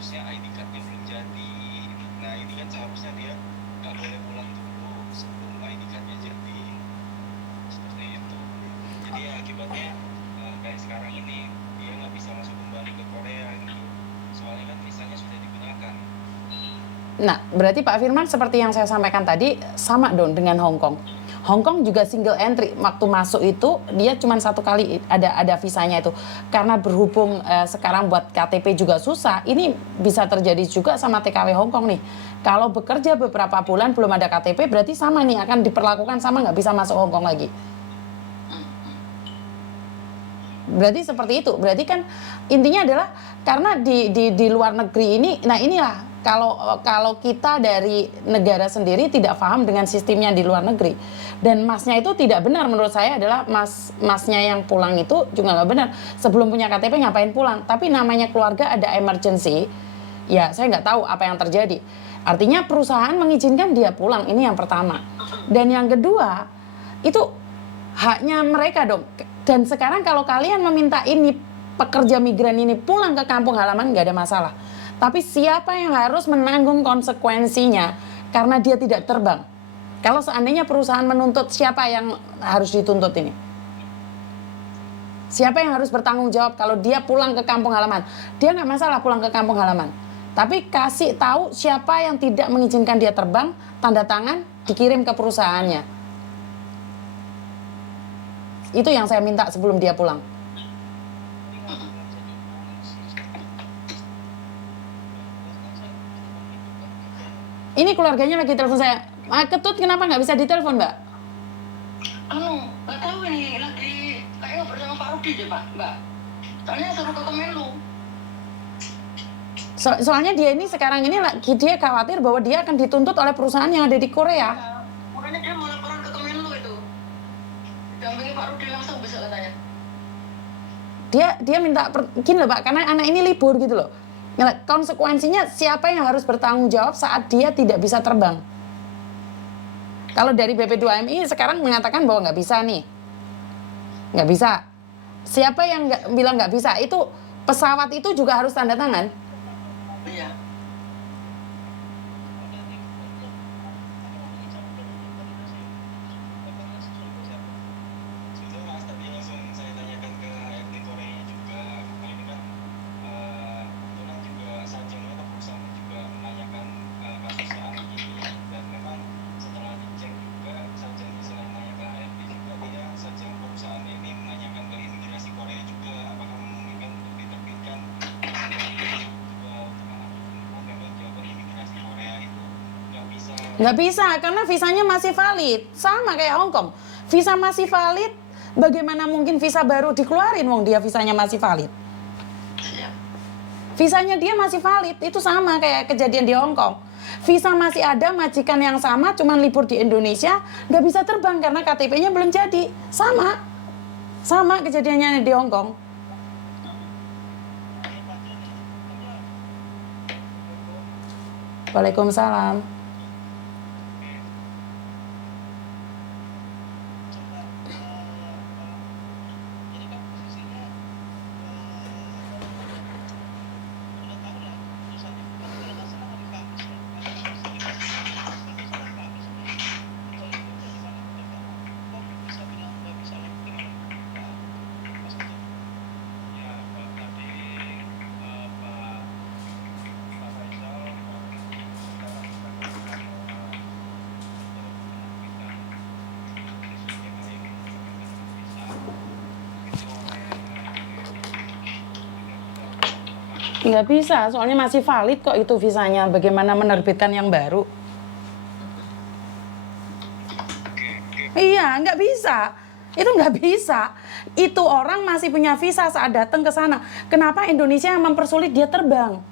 statusnya ID card-nya belum jadi. Nah ini kan seharusnya dia nggak boleh pulang dulu sebelum ID card-nya jadi, seperti itu. Jadi ya akibatnya kayak sekarang ini dia nggak bisa masuk kembali ke Korea gitu, soalnya kan visanya sudah digunakan. Nah, berarti Pak Firman seperti yang saya sampaikan tadi sama dong dengan Hong Kong. Hong Kong juga single entry, waktu masuk itu dia cuma satu kali ada visanya itu. Karena berhubung sekarang buat KTP juga susah, ini bisa terjadi juga sama TKW Hong Kong nih. Kalau bekerja beberapa bulan belum ada KTP, berarti sama nih, akan diperlakukan sama, nggak bisa masuk Hong Kong lagi. Berarti seperti itu. Berarti kan intinya adalah karena di luar negeri ini, nah inilah kalau kita dari negara sendiri tidak paham dengan sistemnya di luar negeri, dan masnya itu tidak benar menurut saya adalah masnya yang pulang itu juga nggak benar. Sebelum punya KTP ngapain pulang? Tapi namanya keluarga ada emergency, ya saya nggak tahu apa yang terjadi. Artinya perusahaan mengizinkan dia pulang, ini yang pertama. Dan yang kedua itu haknya mereka dong. Dan sekarang kalau kalian meminta ini pekerja migran ini pulang ke kampung halaman nggak ada masalah. Tapi siapa yang harus menanggung konsekuensinya karena dia tidak terbang? Kalau seandainya perusahaan menuntut, siapa yang harus dituntut ini? Siapa yang harus bertanggung jawab kalau dia pulang ke kampung halaman? Dia nggak masalah pulang ke kampung halaman. Tapi kasih tahu siapa yang tidak mengizinkan dia terbang, tanda tangan, dikirim ke perusahaannya. Itu yang saya minta sebelum dia pulang. Ini keluarganya lagi telepon saya. Ketut kenapa nggak bisa ditelepon, Mbak? Nggak tahu ini lagi kayaknya bersama Pak Rudi deh, Mbak. Soalnya suruh ke Kemenlu. Soalnya dia ini sekarang ini dia khawatir bahwa dia akan dituntut oleh perusahaan yang ada di Korea. Ya, makanya dia mau laporan ke Kemenlu itu. Dampingi Pak Rudi langsung bisa katanya. Dia minta gini loh Pak, karena anak ini libur gitu loh. Konsekuensinya siapa yang harus bertanggung jawab saat dia tidak bisa terbang? Kalau dari BP2MI sekarang mengatakan bahwa nggak bisa nih, nggak bisa. Siapa yang bilang nggak bisa? Itu pesawat itu juga harus tanda tangan. Iya. Nggak bisa, karena visanya masih valid. Sama kayak Hong Kong. Visa masih valid, bagaimana mungkin visa baru dikeluarin, wong dia visanya masih valid. Visanya dia masih valid, itu sama kayak kejadian di Hong Kong. Visa masih ada, majikan yang sama, cuman libur di Indonesia, nggak bisa terbang karena KTP-nya belum jadi. Sama kejadiannya di Hong Kong. Waalaikumsalam. Nggak bisa, soalnya masih valid kok itu visanya. Bagaimana menerbitkan yang baru? Iya, nggak bisa. Itu nggak bisa. Itu orang masih punya visa saat datang ke sana. Kenapa Indonesia yang mempersulit dia terbang?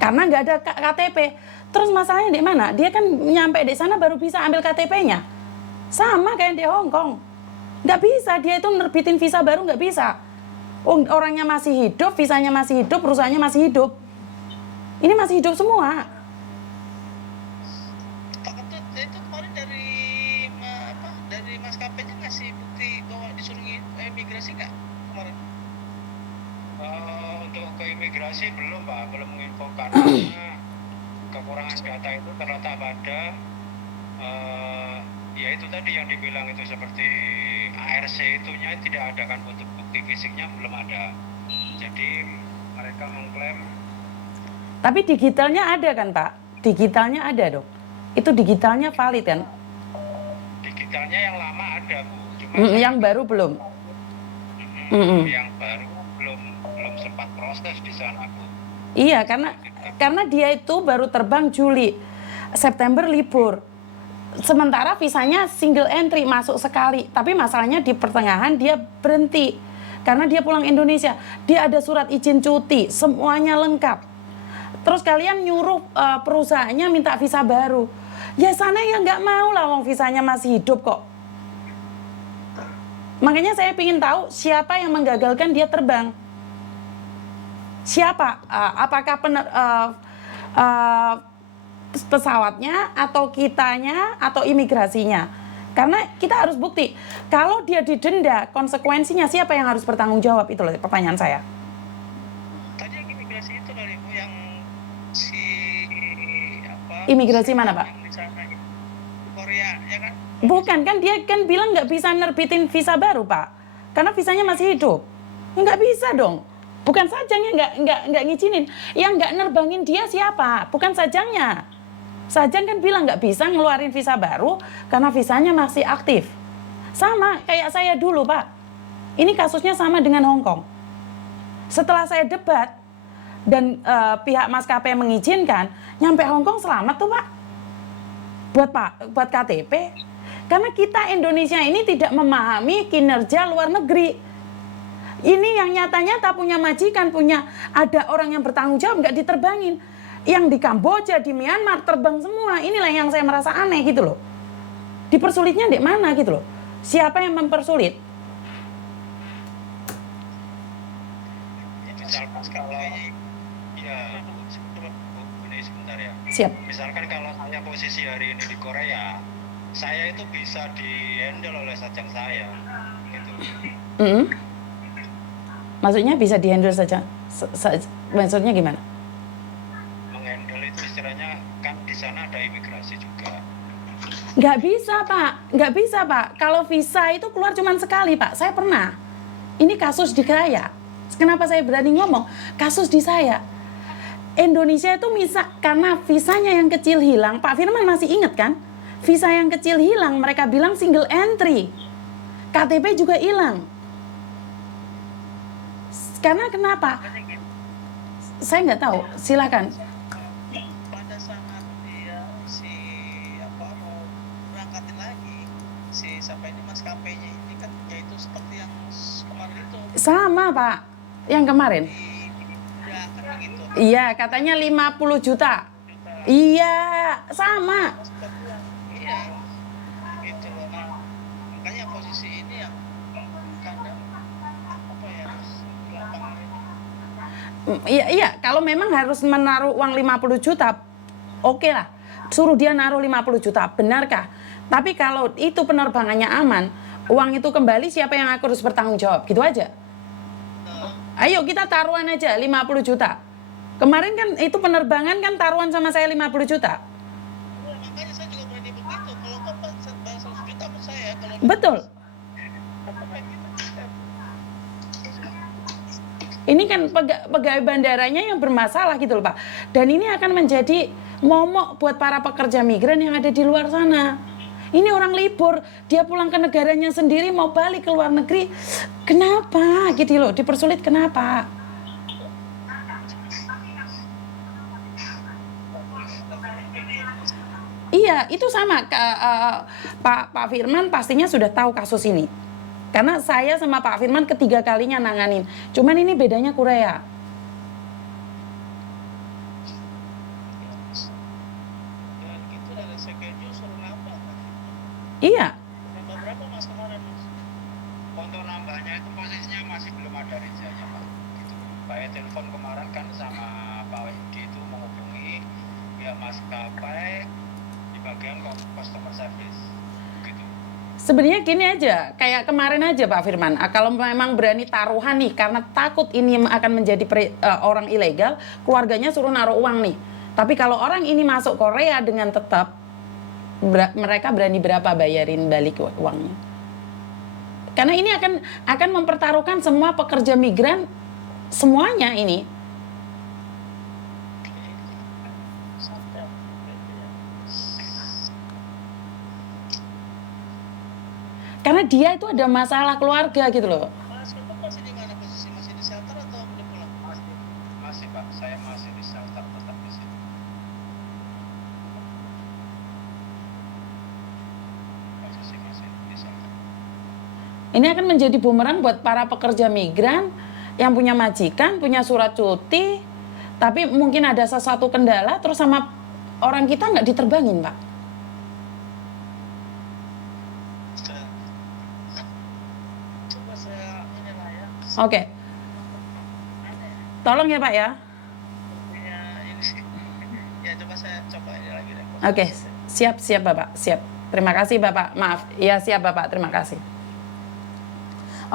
Karena nggak ada KTP. Terus masalahnya di mana? Dia kan nyampe di sana baru bisa ambil KTP-nya. Sama kayak di Hong Kong. Nggak bisa, dia itu nerbitin visa baru nggak bisa. Orangnya masih hidup, visanya masih hidup, perusahaannya masih hidup. Ini masih hidup semua. Pak Ketut, itu kemarin dari maskapainya ngasih bukti bahwa disuruh imigrasi nggak kemarin? Untuk ke imigrasi belum Pak, belum menginfokan karena kekurangan data itu terletak pada ya itu tadi yang dibilang itu seperti ARC itunya tidak ada kan, bukti fisiknya belum ada. Jadi mereka mengklaim. Tapi digitalnya ada kan Pak? Digitalnya ada dok. Itu digitalnya valid kan? Digitalnya yang lama ada Bu, cuma Yang baru belum. yang baru belum sempat proses di sana Bu. Iya, karena dia itu baru terbang Juli, September libur. Sementara visanya single entry, masuk sekali. Tapi masalahnya di pertengahan dia berhenti karena dia pulang Indonesia. Dia ada surat izin cuti, semuanya lengkap. Terus kalian nyuruh perusahaannya minta visa baru. Ya sana ya nggak mau lah, wong visanya masih hidup kok. Makanya saya ingin tahu siapa yang menggagalkan dia terbang. Siapa? Apakah pesawatnya atau kitanya atau imigrasinya? Karena kita harus bukti. Kalau dia didenda, konsekuensinya siapa yang harus bertanggung jawab? Itu loh pertanyaan saya. Tadi yang imigrasi itu kali Bu, yang si apa? Imigrasi mana Pak? Yang di sana Korea ya kan? Bukan kan, dia kan bilang nggak bisa nerbitin visa baru Pak, karena visanya masih hidup. Ya, nggak bisa dong. Bukan sajangnya nggak ngizinin. Yang nggak nerbangin dia siapa? Bukan sajangnya. Sajang kan bilang nggak bisa ngeluarin visa baru karena visanya masih aktif. Sama kayak saya dulu Pak. Ini kasusnya sama dengan Hong Kong. Setelah saya debat dan pihak maskapai mengizinkan, nyampe Hong Kong selamat tuh Pak. Buat KTP. Karena kita Indonesia ini tidak memahami kinerja luar negeri. Ini yang nyata-nyata punya majikan, ada orang yang bertanggung jawab, nggak diterbangin. Yang di Kamboja, di Myanmar terbang semua. Inilah yang saya merasa aneh gitu loh. Dipersulitnya di mana gitu loh. Siapa yang mempersulit? Misalkan kalau ya ini sebentar ya. Siap. Misalkan kalau saya posisi hari ini di Korea, saya itu bisa di-handle oleh sajang saya gitu. Maksudnya bisa dihandle saja. Maksudnya gimana? Menghandle itu istilahnya kan di sana ada imigrasi juga. Nggak bisa Pak. Kalau visa itu keluar cuma sekali Pak. Saya pernah. Ini kasus di saya. Kenapa saya berani ngomong? Kasus di saya. Indonesia itu karena visanya yang kecil hilang. Pak Firman masih ingat kan? Visa yang kecil hilang, mereka bilang single entry. KTP juga hilang. Karena kenapa? Saya nggak tahu. Silakan. Pada saat dia mau berangkatin lagi siapa ini maskapainya ini kan yaitu seperti yang kemarin itu Sama Pak. Yang kemarin. ya kan begitu. Iya, katanya 50 juta. Iya, sama. Seperti yang iya gitu. Nah makanya posisi ini yang kadang apa ya di lapangan ini Iya, kalau memang harus menaruh uang 50 juta, oke lah. Suruh dia naruh 50 juta, benarkah? Tapi kalau itu penerbangannya aman, uang itu kembali, siapa yang harus bertanggung jawab? Gitu aja. Ayo kita taruhan aja 50 juta. Kemarin kan itu penerbangan kan taruhan sama saya 50 juta. ya, makanya saya juga berani begitu kalau nggak bayar 100 juta pun saya kalau Betul. Ini kan pegawai bandaranya yang bermasalah gitu loh Pak. Dan ini akan menjadi momok buat para pekerja migran yang ada di luar sana. Ini orang libur, dia pulang ke negaranya sendiri mau balik ke luar negeri. Kenapa gitu loh, dipersulit kenapa? Iya, itu sama Pak Firman pastinya sudah tahu kasus ini. Karena saya sama Pak Firman ketiga kalinya nanganin. Cuman ini bedanya Korea. dengan gitu dari schedule suruh nambah kan. Iya. Nambah berapa mas kemarin mas? Untuk nambahnya itu posisinya masih belum ada rinjanya Pak. Gitu. Saya telepon kemarin kan sama Pak Widi itu menghubungi ya maskapai di bagian customer service gitu. Sebenarnya gini aja, kayak kemarin aja Pak Firman, kalau memang berani taruhan nih karena takut ini akan menjadi orang ilegal, keluarganya suruh naruh uang nih. Tapi kalau orang ini masuk Korea dengan tetap, mereka berani berapa bayarin balik uangnya? Karena ini akan mempertaruhkan semua pekerja migran semuanya ini. Sampai Karena dia itu ada masalah keluarga gitu loh. Mas Gembong masih di mana posisi? Masih di shelter atau udah pulang? Masih Pak, saya masih di shelter tetap di sini. Masih di shelter. Ini akan menjadi bumerang buat para pekerja migran yang punya majikan, punya surat cuti, tapi mungkin ada sesuatu kendala, terus sama orang kita nggak diterbangin, Pak. Coba saya inilah ya. Oke, tolong ya Pak ya. Sepertinya ini ya coba saya coba ini lagi deh. Oke, siap Bapak, siap. Terima kasih Bapak, maaf. Ya siap Bapak, terima kasih.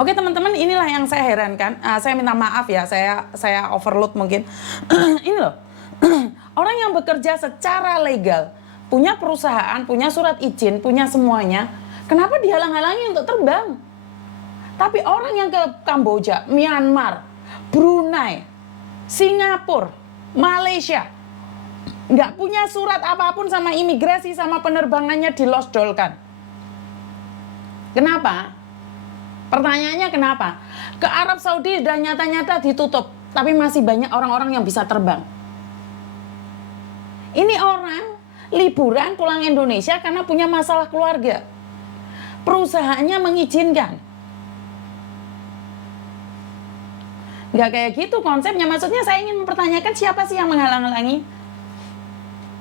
Oke teman-teman, inilah yang saya herankan. Saya minta maaf ya, saya overload mungkin. Ini loh, orang yang bekerja secara legal, punya perusahaan, punya surat izin, punya semuanya, kenapa dihalang-halangi untuk terbang? Tapi orang yang ke Kamboja, Myanmar, Brunei, Singapura, Malaysia, nggak punya surat apapun sama imigrasi, sama penerbangannya dilosdolkan. Kenapa? Pertanyaannya kenapa? Ke Arab Saudi sudah nyata-nyata ditutup, tapi masih banyak orang-orang yang bisa terbang. Ini orang liburan pulang Indonesia karena punya masalah keluarga. Perusahaannya mengizinkan. Nggak kayak gitu konsepnya. Maksudnya saya ingin mempertanyakan siapa sih yang menghalang-halangi?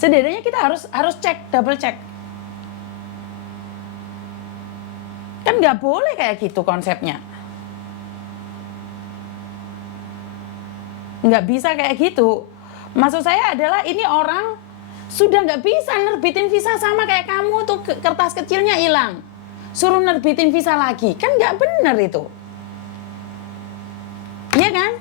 Setidaknya kita harus cek, double check. Kan nggak boleh kayak gitu konsepnya. Nggak bisa kayak gitu. Maksud saya adalah ini orang sudah nggak bisa nerbitin visa sama kayak kamu tuh, kertas kecilnya hilang. Suruh nerbitin visa lagi. Kan nggak bener itu. Iya kan?